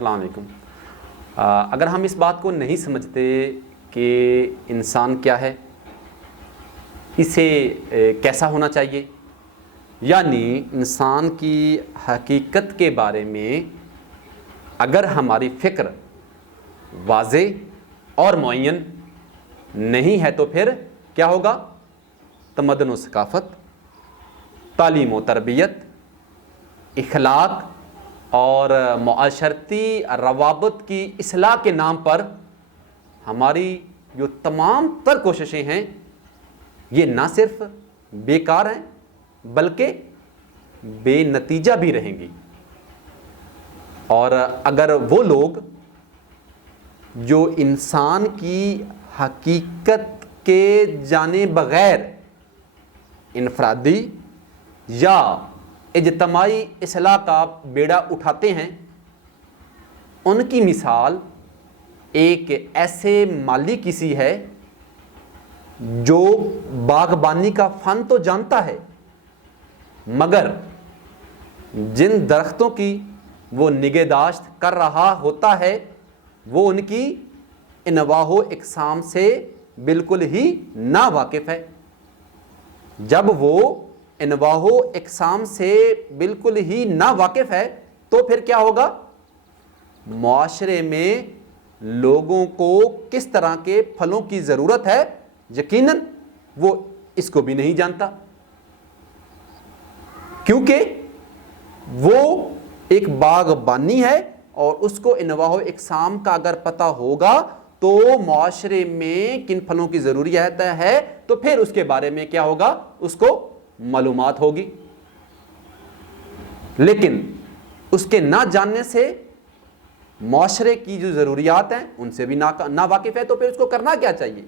السلام علیکم۔ اگر ہم اس بات کو نہیں سمجھتے کہ انسان کیا ہے، اسے کیسا ہونا چاہیے، یعنی انسان کی حقیقت کے بارے میں اگر ہماری فکر واضح اور معین نہیں ہے تو پھر کیا ہوگا؟ تمدن و ثقافت، تعلیم و تربیت، اخلاق اور معاشرتی روابط کی اصلاح کے نام پر ہماری جو تمام تر کوششیں ہیں یہ نہ صرف بیکار ہیں بلکہ بے نتیجہ بھی رہیں گی۔ اور اگر وہ لوگ جو انسان کی حقیقت کے جانے بغیر انفرادی یا اجتماعی اصلاح کا بیڑا اٹھاتے ہیں، ان کی مثال ایک ایسے مالی کسی ہے جو باغبانی کا فن تو جانتا ہے مگر جن درختوں کی وہ نگہداشت کر رہا ہوتا ہے وہ ان کی انواع و اقسام سے بالکل ہی نا واقف ہے۔ جب وہ انواع و اقسام سے بالکل ہی نا واقف ہے تو پھر کیا ہوگا؟ معاشرے میں لوگوں کو کس طرح کے پھلوں کی ضرورت ہے یقیناً وہ اس کو بھی نہیں جانتا، کیونکہ وہ ایک باغبانی ہے اور اس کو انواع و اقسام کا اگر پتہ ہوگا تو معاشرے میں کن پھلوں کی ضروریات ہے تو پھر اس کے بارے میں کیا ہوگا؟ اس کو معلومات ہوگی۔ لیکن اس کے نہ جاننے سے معاشرے کی جو ضروریات ہیں ان سے بھی نا واقف ہے تو پھر اس کو کرنا کیا چاہیے؟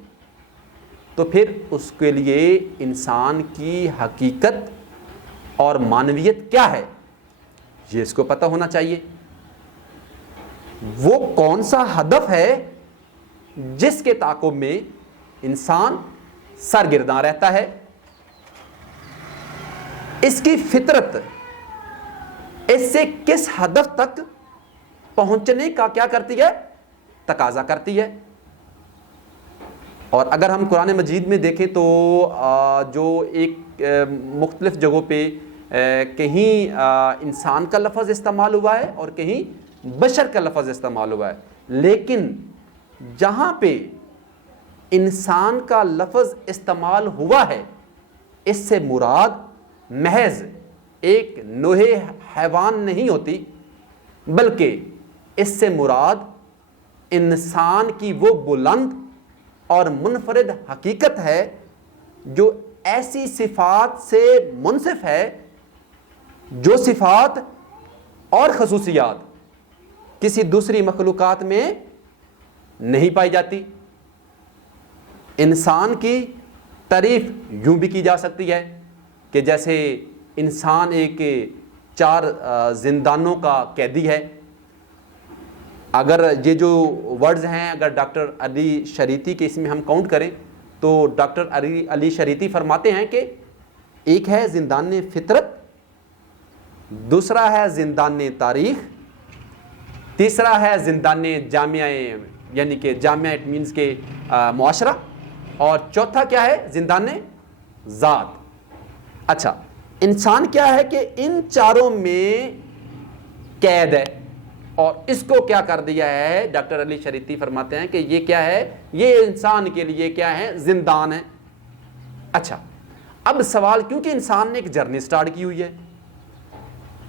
تو پھر اس کے لیے انسان کی حقیقت اور معنویت کیا ہے یہ اس کو پتہ ہونا چاہیے۔ وہ کون سا ہدف ہے جس کے تعاقب میں انسان سرگرداں رہتا ہے، اس کی فطرت اس سے کس ہدف تک پہنچنے کا کیا کرتی ہے؟ تقاضا کرتی ہے۔ اور اگر ہم قرآن مجید میں دیکھیں تو جو ایک مختلف جگہوں پہ کہیں انسان کا لفظ استعمال ہوا ہے اور کہیں بشر کا لفظ استعمال ہوا ہے، لیکن جہاں پہ انسان کا لفظ استعمال ہوا ہے اس سے مراد محض ایک نوع حیوان نہیں ہوتی بلکہ اس سے مراد انسان کی وہ بلند اور منفرد حقیقت ہے جو ایسی صفات سے منصف ہے جو صفات اور خصوصیات کسی دوسری مخلوقات میں نہیں پائی جاتی۔ انسان کی تعریف یوں بھی کی جا سکتی ہے کہ جیسے انسان ایک 4 زندانوں کا قیدی ہے۔ اگر یہ جو ورڈز ہیں اگر ڈاکٹر علی شریعتی کے اس میں ہم کاؤنٹ کریں تو ڈاکٹر علی شریعتی فرماتے ہیں کہ ایک ہے زندان فطرت، دوسرا ہے زندان تاریخ، تیسرا ہے زندان جامعہ، یعنی کہ جامعہ اٹ مینز کے معاشرہ، اور چوتھا کیا ہے؟ زندان ذات۔ اچھا، انسان کیا ہے کہ ان چاروں میں قید ہے اور اس کو کیا کر دیا ہے؟ ڈاکٹر علی شریعتی فرماتے ہیں کہ یہ کیا ہے؟ یہ انسان کے لیے کیا ہے؟ زندان ہے۔ اچھا، اب سوال، کیونکہ انسان نے ایک جرنی سٹارٹ کی ہوئی ہے،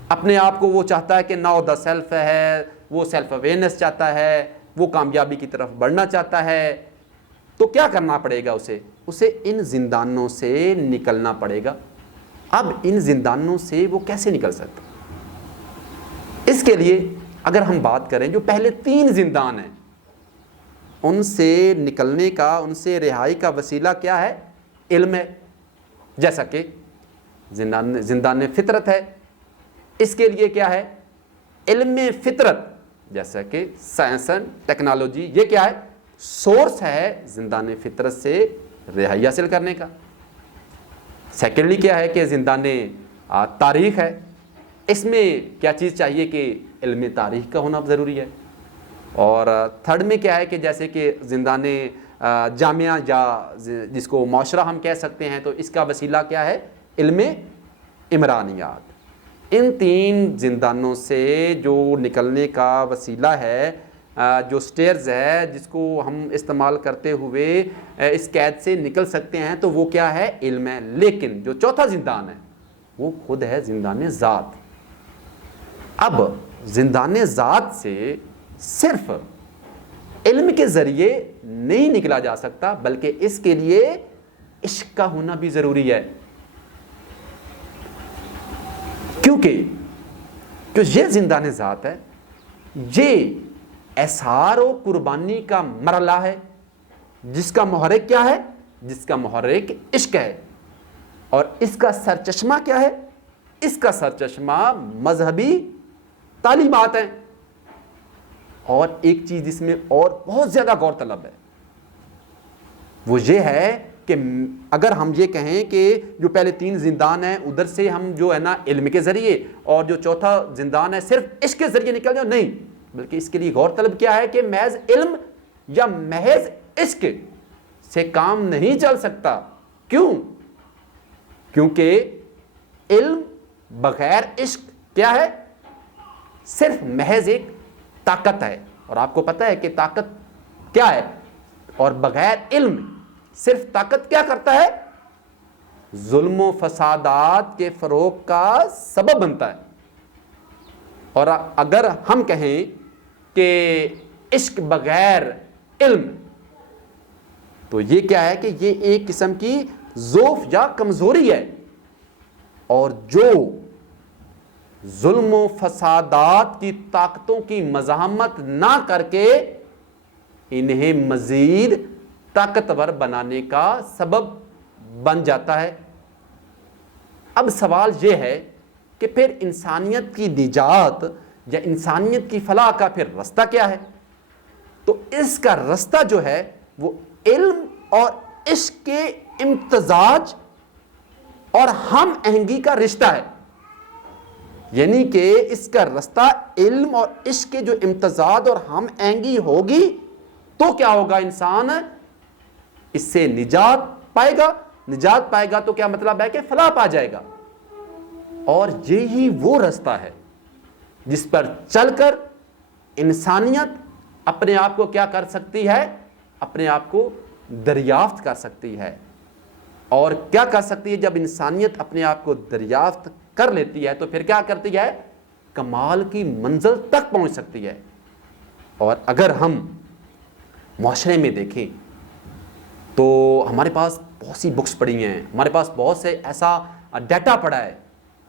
اپنے آپ کو وہ چاہتا ہے کہ ناؤ دا سیلف ہے، وہ سیلف اویئرنیس چاہتا ہے، وہ کامیابی کی طرف بڑھنا چاہتا ہے، تو کیا کرنا پڑے گا؟ اسے ان زندانوں سے نکلنا پڑے گا۔ اب ان زندانوں سے وہ کیسے نکل سکتا؟ اس کے لیے اگر ہم بات کریں جو پہلے 3 زندان ہیں ان سے نکلنے کا، ان سے رہائی کا وسیلہ کیا ہے؟ علم ہے۔ جیسا کہ زندان فطرت ہے، اس کے لیے کیا ہے؟ علم فطرت۔ جیسا کہ سائنس اینڈ ٹیکنالوجی، یہ کیا ہے؟ سورس ہے زندان فطرت سے رہائی حاصل کرنے کا۔ سیکنڈلی کیا ہے کہ زندان تاریخ ہے، اس میں کیا چیز چاہیے کہ علم تاریخ کا ہونا ضروری ہے. اور تھرڈ میں کیا ہے کہ جیسے کہ زندان جامعہ یا جس کو معاشرہ ہم کہہ سکتے ہیں, تو اس کا وسیلہ کیا ہے؟ علم عمرانیات. ان 3 زندانوں سے جو نکلنے کا وسیلہ ہے, جو سٹیئرز ہے جس کو ہم استعمال کرتے ہوئے اس قید سے نکل سکتے ہیں, تو وہ کیا ہے؟ علم ہے. لیکن جو چوتھا زندان ہے وہ خود ہے زندان ذات. اب زندان ذات سے صرف علم کے ذریعے نہیں نکلا جا سکتا, بلکہ اس کے لیے عشق کا ہونا بھی ضروری ہے. کیونکہ جو یہ زندان ذات ہے یہ احسار و قربانی کا مرحلہ ہے, جس کا محرک کیا ہے؟ جس کا محرک عشق ہے. اور اس کا سرچشمہ کیا ہے؟ اس کا سرچشمہ مذہبی تعلیمات ہیں. اور ایک چیز جس میں اور بہت زیادہ غور طلب ہے وہ یہ ہے کہ اگر ہم یہ کہیں کہ جو پہلے 3 زندان ہیں ادھر سے ہم جو ہے نا علم کے ذریعے, اور جو چوتھا زندان ہے صرف عشق کے ذریعے نکل جاؤ, نہیں, بلکہ اس کے لیے غور طلب کیا ہے کہ محض علم یا محض عشق سے کام نہیں چل سکتا. کیوں؟ کیونکہ علم بغیر عشق کیا ہے؟ صرف محض ایک طاقت ہے, اور آپ کو پتہ ہے کہ طاقت کیا ہے, اور بغیر علم صرف طاقت کیا کرتا ہے؟ ظلم و فسادات کے فروغ کا سبب بنتا ہے. اور اگر ہم کہیں کہ عشق بغیر علم, تو یہ کیا ہے کہ یہ ایک قسم کی ضعف یا کمزوری ہے. اور جو ظلم و فسادات کی طاقتوں کی مزاحمت نہ کر کے انہیں مزید طاقتور بنانے کا سبب بن جاتا ہے. اب سوال یہ ہے کہ پھر انسانیت کی نجات یا انسانیت کی فلاح کا پھر رستہ کیا ہے؟ تو اس کا رستہ جو ہے وہ علم اور عشق کے امتزاج اور ہم آہنگی کا رشتہ ہے. یعنی کہ اس کا رستہ علم اور عشق کے جو امتزاج اور ہم آہنگی ہوگی تو کیا ہوگا؟ انسان اس سے نجات پائے گا. نجات پائے گا تو کیا مطلب ہے کہ فلاح پا جائے گا. اور یہی وہ رستہ ہے جس پر چل کر انسانیت اپنے آپ کو کیا کر سکتی ہے؟ اپنے آپ کو دریافت کر سکتی ہے. اور کیا کر سکتی ہے؟ جب انسانیت اپنے آپ کو دریافت کر لیتی ہے تو پھر کیا کرتی ہے؟ کمال کی منزل تک پہنچ سکتی ہے. اور اگر ہم معاشرے میں دیکھیں تو ہمارے پاس بہت سی بکس پڑھی ہیں, ہمارے پاس بہت سے ایسا ڈیٹا پڑا ہے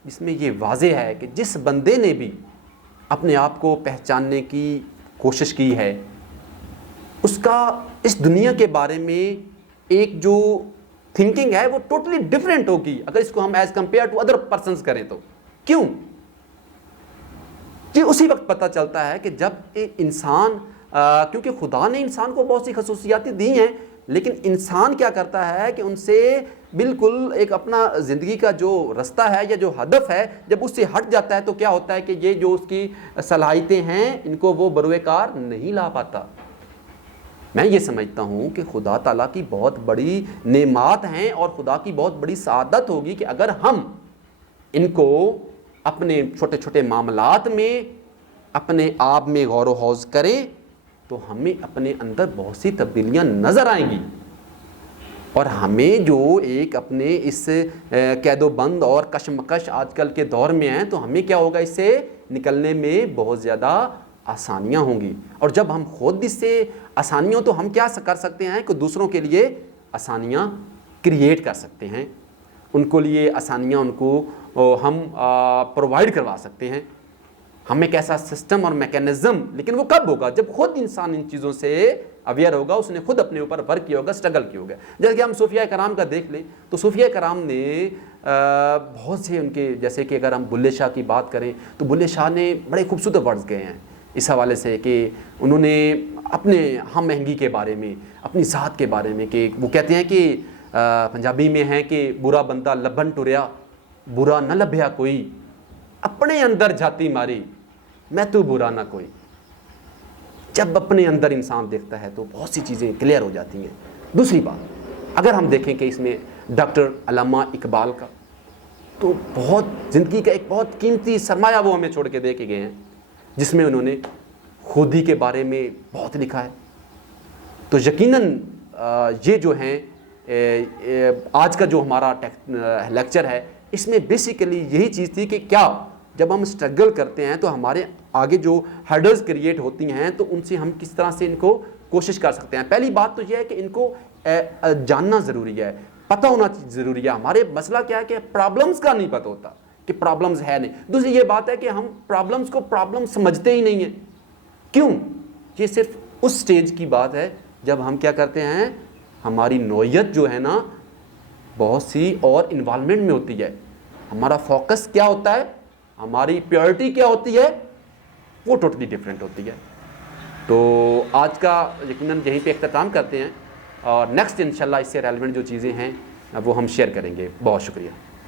جس میں یہ واضح ہے کہ جس بندے نے بھی اپنے آپ کو پہچاننے کی کوشش کی ہے اس کا اس دنیا کے بارے میں ایک جو تھنکنگ ہے وہ ٹوٹلی ڈفرینٹ ہوگی اگر اس کو ہم as compare to other persons کریں تو. کیوں؟ یہ اسی وقت پتہ چلتا ہے کہ جب انسان کیونکہ خدا نے انسان کو بہت سی خصوصیات دی ہیں, لیکن انسان کیا کرتا ہے کہ ان سے بالکل ایک اپنا زندگی کا جو رستہ ہے یا جو ہدف ہے جب اس سے ہٹ جاتا ہے تو کیا ہوتا ہے کہ یہ جو اس کی صلاحیتیں ہیں ان کو وہ بروئے کار نہیں لا پاتا. میں یہ سمجھتا ہوں کہ خدا تعالیٰ کی بہت بڑی نعمات ہیں اور خدا کی بہت بڑی سعادت ہوگی کہ اگر ہم ان کو اپنے چھوٹے چھوٹے معاملات میں اپنے آپ میں غور و خوض کریں تو ہمیں اپنے اندر بہت سی تبدیلیاں نظر آئیں گی. اور ہمیں جو ایک اپنے اس قید و بند اور کشمکش آج کل کے دور میں ہیں تو ہمیں کیا ہوگا؟ اس سے نکلنے میں بہت زیادہ آسانیاں ہوں گی. اور جب ہم خود اس سے آسانیوں تو ہم کیا کر سکتے ہیں کہ دوسروں کے لیے آسانیاں کریٹ کر سکتے ہیں, ان کو لیے آسانیاں ان کو ہم پرووائڈ کروا سکتے ہیں. ہم ایک ایسا سسٹم اور میکینزم, لیکن وہ کب ہوگا؟ جب خود انسان ان چیزوں سے اویئر ہوگا, اس نے خود اپنے اوپر ورک کیا ہوگا, اسٹرگل کیا ہوگا. جیسے کہ ہم صوفیہ کرام کا دیکھ لیں تو صوفیہ کرام نے بہت سے ان کے, جیسے کہ اگر ہم بلے شاہ کی بات کریں تو بلے شاہ نے بڑے خوبصورت ورڈز کہے ہیں اس حوالے سے کہ انہوں نے اپنے ہم آہنگی کے بارے میں, اپنی ذات کے بارے میں, کہ وہ کہتے ہیں کہ پنجابی میں ہیں کہ برا بندہ لبن ٹریا برا نہ لبھیا کوئی, اپنے اندر جاتی ماری میں تو برا نہ کوئی. جب اپنے اندر انسان دیکھتا ہے تو بہت سی چیزیں کلیئر ہو جاتی ہیں. دوسری بات اگر ہم دیکھیں کہ اس میں ڈاکٹر علامہ اقبال کا تو بہت زندگی کا ایک بہت قیمتی سرمایہ وہ ہمیں چھوڑ کے دے کے گئے ہیں, جس میں انہوں نے خودی کے بارے میں بہت لکھا ہے. تو یقیناً یہ جو ہیں آج کا جو ہمارا لیکچر ہے اس میں بیسیکلی یہی چیز تھی کہ کیا جب ہم اسٹرگل کرتے ہیں تو ہمارے آگے جو ہرڈلز کریٹ ہوتی ہیں تو ان سے ہم کس طرح سے ان کو کوشش کر سکتے ہیں. پہلی بات تو یہ ہے کہ ان کو جاننا ضروری ہے, پتہ ہونا ضروری ہے. ہمارے مسئلہ کیا ہے کہ پرابلمز کا نہیں پتہ ہوتا کہ پرابلمز ہے نہیں. دوسری یہ بات ہے کہ ہم پرابلمز کو پرابلم سمجھتے ہی نہیں ہیں. کیوں؟ یہ صرف اس سٹیج کی بات ہے جب ہم کیا کرتے ہیں, ہماری نوعیت جو ہے نا بہت سی اور انوالومنٹ میں ہوتی ہے. ہمارا فوکس کیا ہوتا ہے, ہماری پیورٹی کیا ہوتی ہے, وہ ٹوٹلی ڈفرینٹ ہوتی ہے. تو آج کا یقیناً یہیں پہ اختتام کرتے ہیں, اور نیکسٹ انشاءاللہ اس سے ریلیونٹ جو چیزیں ہیں وہ ہم شیئر کریں گے. بہت شکریہ.